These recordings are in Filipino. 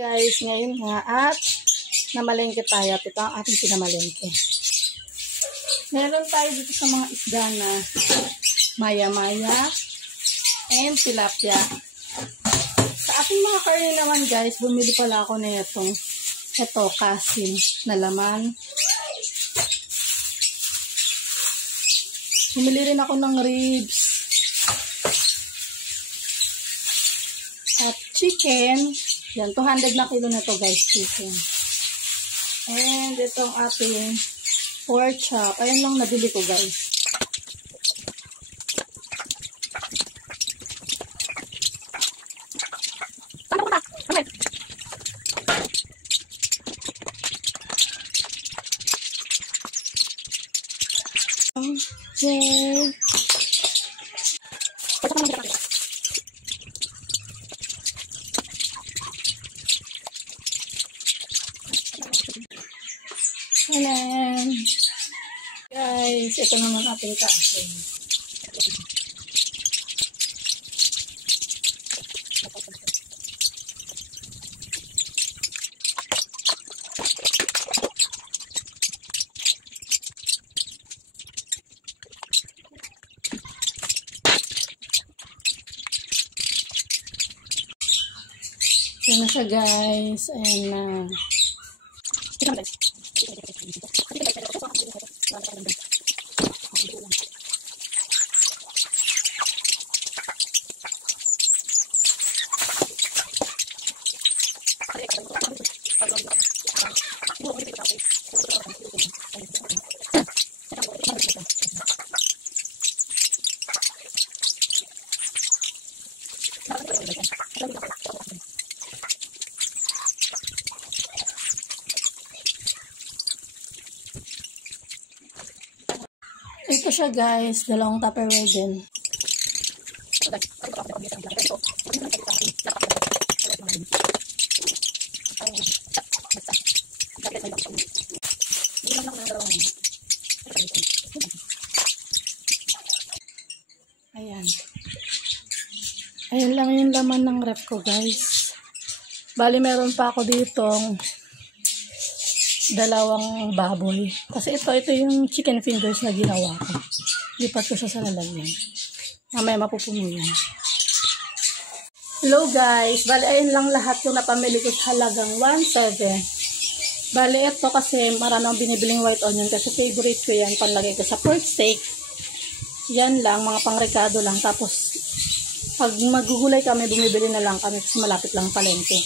Guys, ngayon nga at namalengke tayo at ito ang ating pinamalengke. Meron tayo dito sa mga isda na maya-maya and tilapia. Sa ating mga karne naman guys, bumili pala ako na ito kasim na laman. Bumili rin ako ng ribs at chicken. Yan, 200 na kilo na to guys, chicken. And itong ating pork chop. Ayun lang nabili ko guys. Okay. Ayan. Guys, ito naman ating kasin. Ito na siya guys. Ayan na. Ito siya guys, dalawang Tupperware din. Ayan. Ayan lang yung laman ng ref ko guys. Bali meron pa ako ditong dalawang baboy. Kasi ito yung chicken fingers na ginawa ko. Lipat ko siya sa lalagyan. Mamaya mapupuno yan. Hello guys. Bali ayun lang lahat yung napamili ko sa halagang 1.7. Bali ito kasi marami akong binibiling white onion kasi favorite ko yan. Panlagay ko sa pork steak. Yan lang. Mga pangrekado lang. Tapos pag magugulay kami, bumibili na lang kami kasi malapit lang palengke.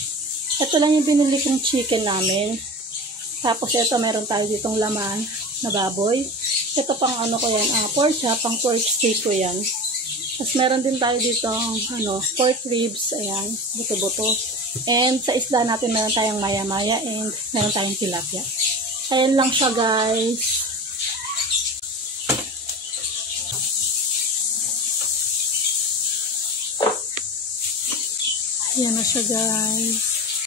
Ito lang yung binili kong chicken namin. Tapos ito meron tayo ditong laman na baboy. Ito pang ano ko yan, pork chop, pang pork steak ko yan. Tapos meron din tayo ditong pork ribs, ayan, buto-buto. And sa isda natin meron tayong maya-maya and meron tayong tilapia. Ayan lang siya guys. Ayan na siya guys.